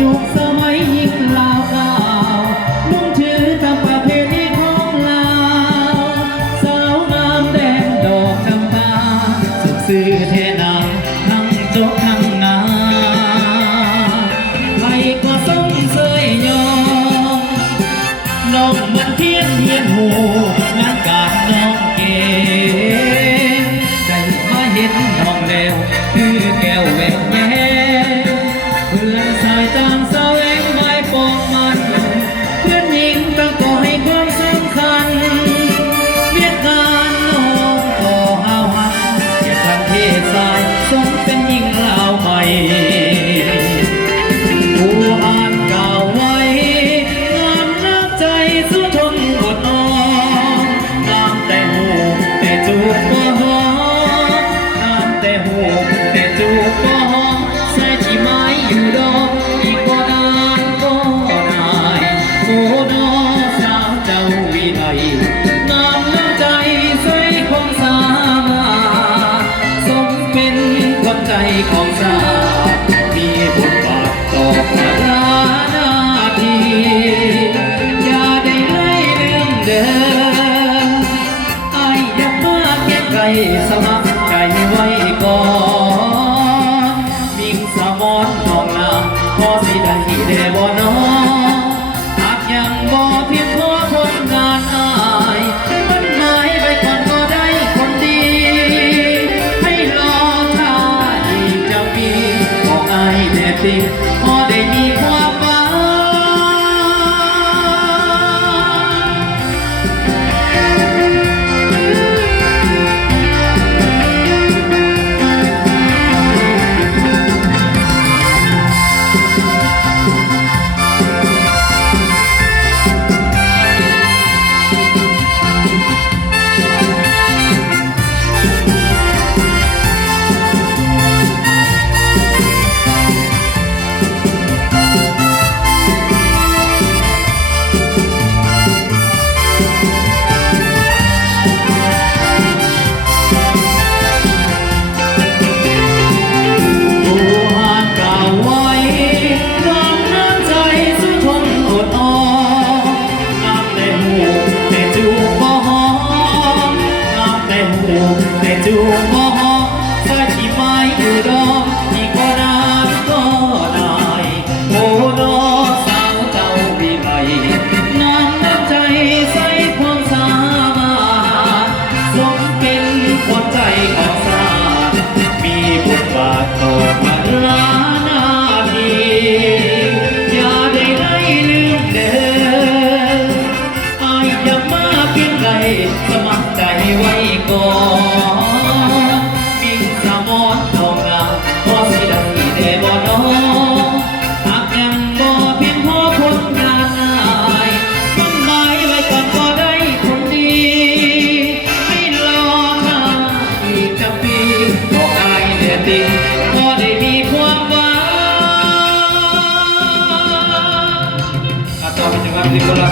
ยุคสมัยยิ่งลาวกาวนุ่งถือตามประเพณีของลาวสาวงามแดงดอกจำปาสุขสื่อเทนาทั้งจบทั้งงาใครก็สงเสยยองน้องมันเทียนเทียนหูงานการน้องเก่งใจมาเห็นน้องแล้วคือแก้วแหววแย่เพื่อนสายตามแสวงไม้ปองมันเพื่อนหญิงต่างก็ให้ความสำคัญเวียดการน้องก็ห้าวหันอย่าทำเทศายสมเป็นหญิงลาวใหม่ผู้อ่านกล่าวไว้งามนักใจสู้ทนอดนอนน้ำแต่หูแต่จูบบ่หอมน้ำแต่หูแต่จูบบ่หอมใส่ที่ไม้อยู่ดอกอีกบ่นานก็นายโอ้น้อสาวเจ้าวิไลงามน้ำใจใส่ของสามาสมเป็นคนใจของสามีบทบาทต่อภาระหน้าที่อย่าได้เลยลืมเดิมไอ้อยังมากแค่ไกลสมัครใจไว้ก่อนมิ่งสมอนทองน้ำพอสิได้เดบ่น้องหากยังบ่เพียงพอผลงานอายมันหายไปก่อนก็ได้คนดี ให้รอท่าอีกจะมีบอกอายแน่จริงพอได้